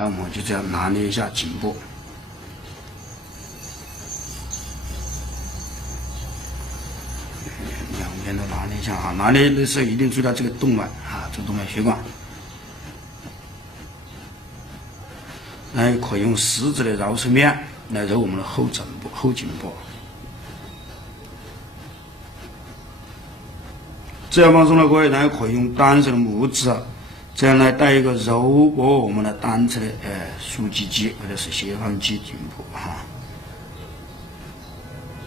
然后我们就这样拿捏一下颈部。两边都拿捏一下啊，拿捏的时候一定注意到这个动脉啊，这个动脉血管。然后可以用食指的桡侧面来揉我们的后枕部、后颈部。这样放松了过后，然后可以用单手的拇指，这样来带一个揉拨我们的单侧的枢机肌或者是斜方肌颈部哈，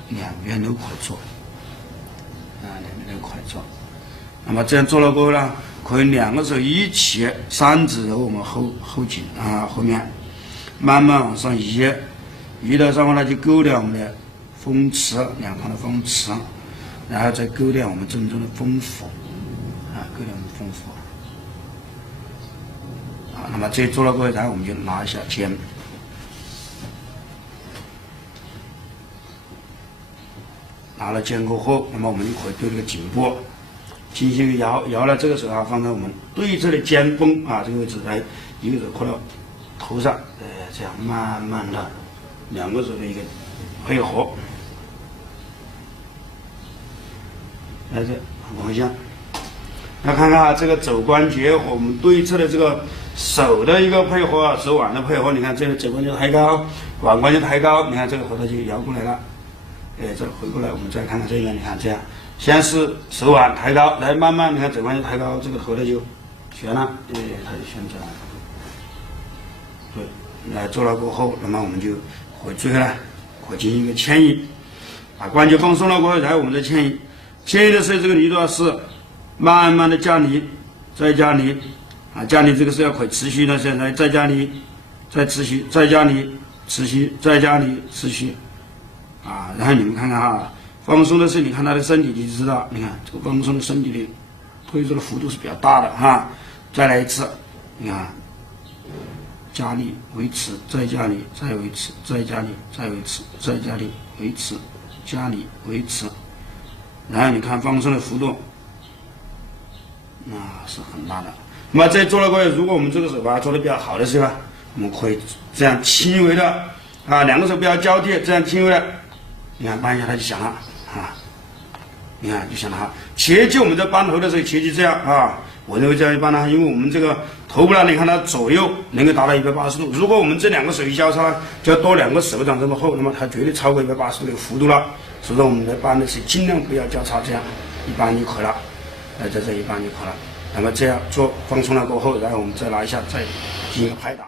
两边都可以做，两边都可以做。那么这样做了过后呢，可以两个手一起三指揉我们后颈啊后面，慢慢往上移，移到上方呢就勾连我们的风池两旁的风池。然后再勾连我们正中的风府，勾连我们风府，那么这做了过后，然后我们就拿一下肩，拿了肩过后，那么我们就可以对这个颈部进行摇，摇了这个手放在我们对侧的肩峰这个位置，来一个手扣到头上，这样慢慢的两个手的一个配合。来这往下，来看看这个肘关节和我们对侧的这个手的一个配合，手腕的配合。你看这个肘关节抬高，腕关节抬高，你看这个头就摇过来了。这回过来我们再看看这个，你看这样，先是手腕抬高，来慢慢你看肘关节抬高，这个头就旋了，它就旋转了。对，来做了过后，那么我们就回最后呢，可进行一个牵引，把关节放松了过后，然后我们再牵引。牵引的时候，这个力度是慢慢的加力，再加力，加力这个是要可以持续的，现在再加力，再持续，再加力，持续，再加力，持续，然后你们看看放松的时候，你看他的身体就知道，你看这个放松的身体的推出的幅度是比较大的再来一次，你看，加力，维持，再加力，再维持，再加力，再维持，再加力，维持，加力，维持。然后你看放松的幅度，那是很大的。那么这做了过后，如果我们这个手做的比较好的时候，我们可以这样轻微的两个手不要交替，这样轻微的，你看扳一下它就响了你看就响了切记我们在扳头的时候，切记这样我认为这样一扳呢，因为我们这个头部呢，你看它左右能够达到180度。如果我们这两个手一交叉，就要多2个手掌这么厚，那么它绝对超过180度的幅度了。所以说我们在扳的时候尽量不要交叉，这样一扳就可以了，在这一扳就可以了。那么这样做放松了过后，然后我们再拿一下，再进行拍打。